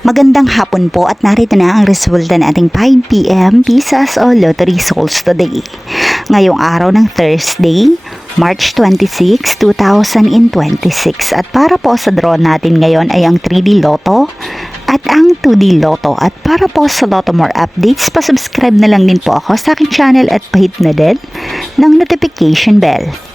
Magandang hapon po at narito na ang resulta ng ating 5 p.m. Pisas o Lotto results today. Ngayong araw ng Thursday, March 26, 2026. At para po sa draw natin ngayon ay ang 3D Lotto at ang 2D Lotto. At para po sa Lotto more updates, pasubscribe na lang din po ako sa aking channel at pahit na din ng notification bell.